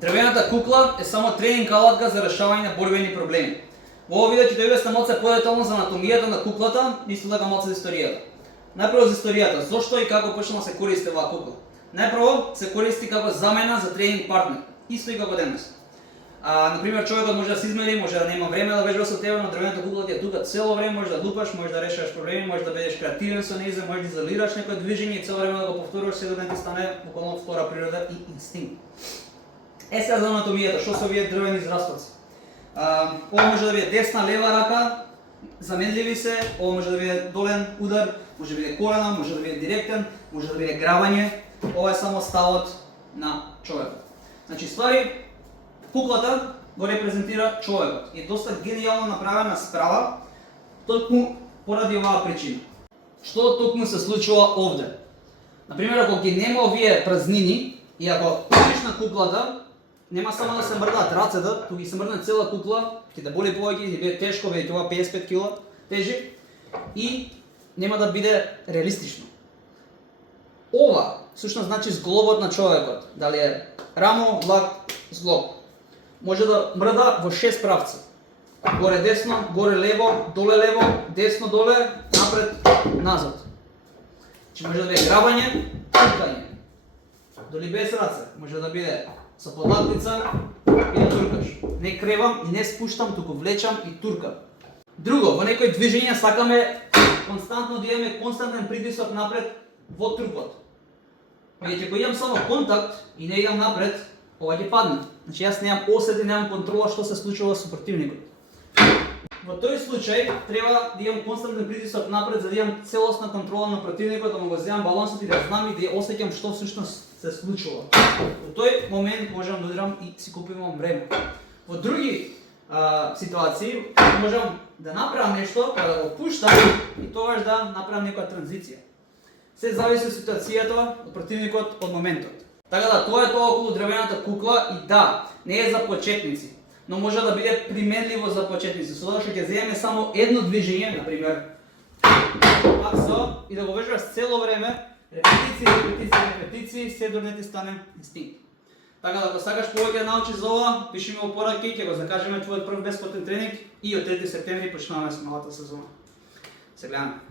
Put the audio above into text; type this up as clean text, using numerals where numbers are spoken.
Дрвената кукла е само тренинг алатка за решавање на борбени проблеми. Во овој видео ќе дојдете малце подетално за анатомијата на куклата, исто така малце за историјата. Најпрво за историјата, зошто и како почнала се користи оваа кукла. Најпрво се користи како замена за тренинг партнер, исто и како денес. Например, човекот може да се измери, може да нема време да вежба со тебе, но дрвената кукла ти е тука цело време, може да лупаш, може да решаваш проблеми, може да бидеш креативен со нејза, може да изолираш некој движење и цело време да го повторуваш, се да ти стане буквално втора природа и инстинкт. Сега за анатомијата, што се овие дрвени израстоци. Ова може да биде десна, лева рака, заменливи се, ова може да биде долен удар, може да биде колена, може да биде директен, може да биде грабање. Ова е само ставот на човекот. Значи, ствари, куклата го репрезентира човекот и доста генијално направена справа, токму поради оваа причина. Што токму се случува овде? Например, ако ги нема овие празнини и ако пишеш на куклата, нема само да се мрдаат рацете, туку ги се мрдне цела кукла, ќе да боли повеќе, ќе биде тешко, веќе тоа 55 кг тежи и нема да биде реалистично. Ова всушност значи зглобот на човекот, дали е рамо, лак, зглоб. Може да мрда во 6 правци. Горе десно, горе лево, десно доле, напред, назад. Че може да биде грабање, туркање. Доли без раце, може да биде со подлатница и да туркаш. Не кревам и не спуштам, туку влечам и туркам. Друго, во некои движења сакаме константно да имаме константен притисок напред во трупот. Веќе ако имам само контакт и не идам напред, ова ќе падне. Значи јас немам осет и немам контрола што се случува со противникот. Во тој случај треба да имам константен притисок напред за да имам целосна контрола на противникот, да му го земам балансот и да знам и да осеќам што всушност се случува. Во тој момент можам да удрам и си купувам време. Во други ситуации можам да направам нешто, па да го пуштам и тогаш да направам некоја транзиција. Се зависи од ситуацијата, од противникот, од моментот. Така да, тоа е тоа околу дрвената кукла и да, не е за почетници, но може да биде применливо за почетници, со тоа што ќе земеме само едно движење, например, аксо, и да го вежбаш цело време, репетиции, се дорне ти стане инстинкт. Така да, ако сакаш повеќе да научиш за ова, пиши ми во пораки, ќе го закажеме твојот прв бесплатен тренинг и од 3 септември почнуваме со новата сезона. Се гледаме.